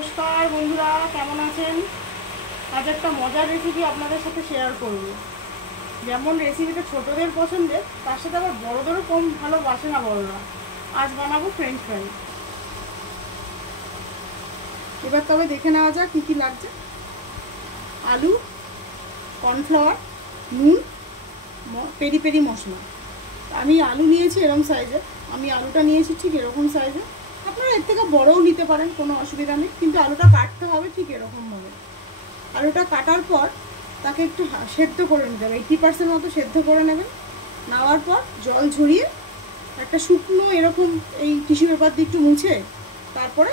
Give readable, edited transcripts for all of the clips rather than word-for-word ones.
নমস্কার বন্ধুরা, কেমন আছেন? আজ একটা মজার রেসিপি আপনাদের সাথে শেয়ার করব। যেমন রেসিপিটা ছোটদের পছন্দের, তার সাথে আবার বড়দেরও কম ভালোবাসে না বড়রা। আজ বানাবো ফ্রেঞ্চ ফ্রাই। এবার তবে দেখে নেওয়া যাক কী কী লাগছে। আলু, কর্নফ্লাওয়ার, নুন, পেরি পেরি মশলা। আমি আলু নিয়েছি এরকম সাইজে, আমি আলুটা নিয়েছি ঠিক এরকম সাইজে। আপনারা এর থেকে বড়ও নিতে পারেন, কোনো অসুবিধা নেই, কিন্তু আলুটা কাটতে হবে ঠিক এরকমভাবে। আলুটা কাটার পর তাকে একটু সেদ্ধ করে নিতে হবে, 80% মতো সেদ্ধ করে নেবেন। নেওয়ার পর জল ঝরিয়ে একটা শুকনো এরকম এই টিস্যু পেপার দিয়ে একটু মুছে তারপরে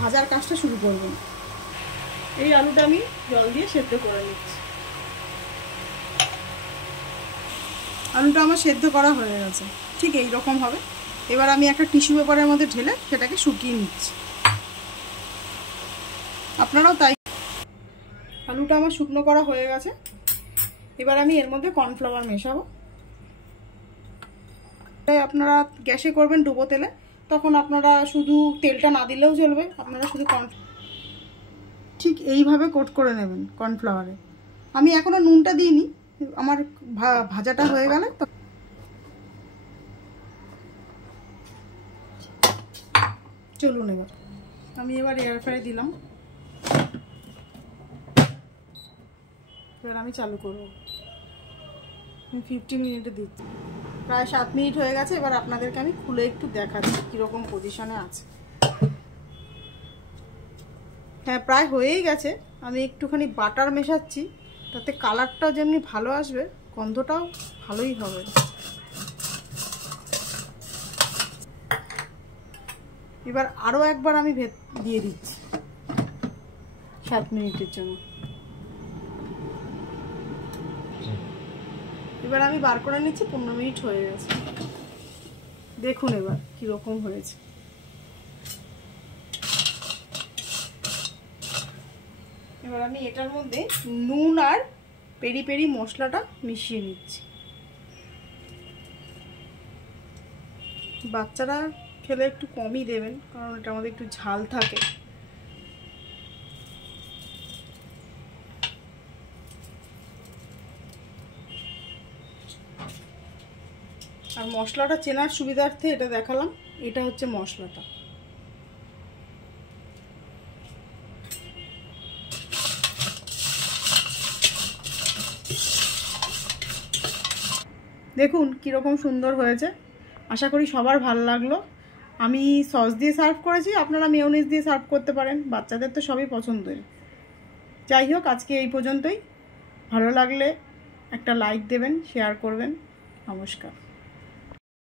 ভাজার কাজটা শুরু করবেন। এই আলুটা আমি জল দিয়ে সেদ্ধ করে নিচ্ছি। আলুটা আমার সেদ্ধ করা হয়ে গেছে, ঠিক এই রকম হবে। এবার আমি একটা টিস্যু পেপারের মধ্যে ঢেলে সেটাকে শুকিয়ে নিচ্ছি। আপনারাও তাই। আলুটা আমার শুকনো করা হয়ে গেছে। এবার আমি এর মধ্যে কর্নফ্লাওয়ার মেশাবো। আপনারা গ্যাসে করবেন ডুবো তেলে, তখন আপনারা শুধু তেলটা না দিলেও চলবে। আপনারা শুধু ঠিক এইভাবে কোট করে নেবেন কর্নফ্লাওয়ারে। আমি এখনো নুনটা দিইনি, আমার ভাজাটা হয়ে গেলে চলুন। এবার আমি এয়ার ফ্রাই দিলাম। এবার আমি চালু করবো। 50 মিনিটে দিচ্ছি, প্রায় 7 মিনিট হয়ে গেছে। এবার আপনাদেরকে আমি খুলে একটু দেখাচ্ছি কীরকম পজিশনে আছে। হ্যাঁ, প্রায় হয়েই গেছে। আমি একটুখানি বাটার মেশাচ্ছি, তাতে কালারটাও যেমনি ভালো আসবে, গন্ধটাও ভালোই হবে। এবার আরও একবার আমি দিয়ে দিচ্ছি 7 মিনিটের জন্য। এবার আমি বার করে নিচ্ছি, 15 মিনিট হয়ে গেছে। দেখুন এবার কীরকম হয়েছে। এবার আমি এটার মধ্যে নুন আর পেরি পেরি মশলাটা মিশিয়ে নিচ্ছি। বাচ্চারা খেলে একটু কমই দেবেন, কারণ এটার মধ্যে একটু ঝাল থাকে। আর মশলাটা চেনার সুবিধার্থে এটা দেখালাম, এটা হচ্ছে মশলাটা। দেখুন কীরকম সুন্দর হয়েছে। আশা করি সবার ভালো লাগলো। আমি সস দিয়ে সার্ভ করেছি, আপনারা মেয়োনিজ দিয়ে সার্ভ করতে পারেন, বাচ্চাদের তো সবই পছন্দের। যাই হোক, আজকে এই পর্যন্তই। ভালো লাগলে একটা লাইক দেবেন, শেয়ার করবেন। নমস্কার।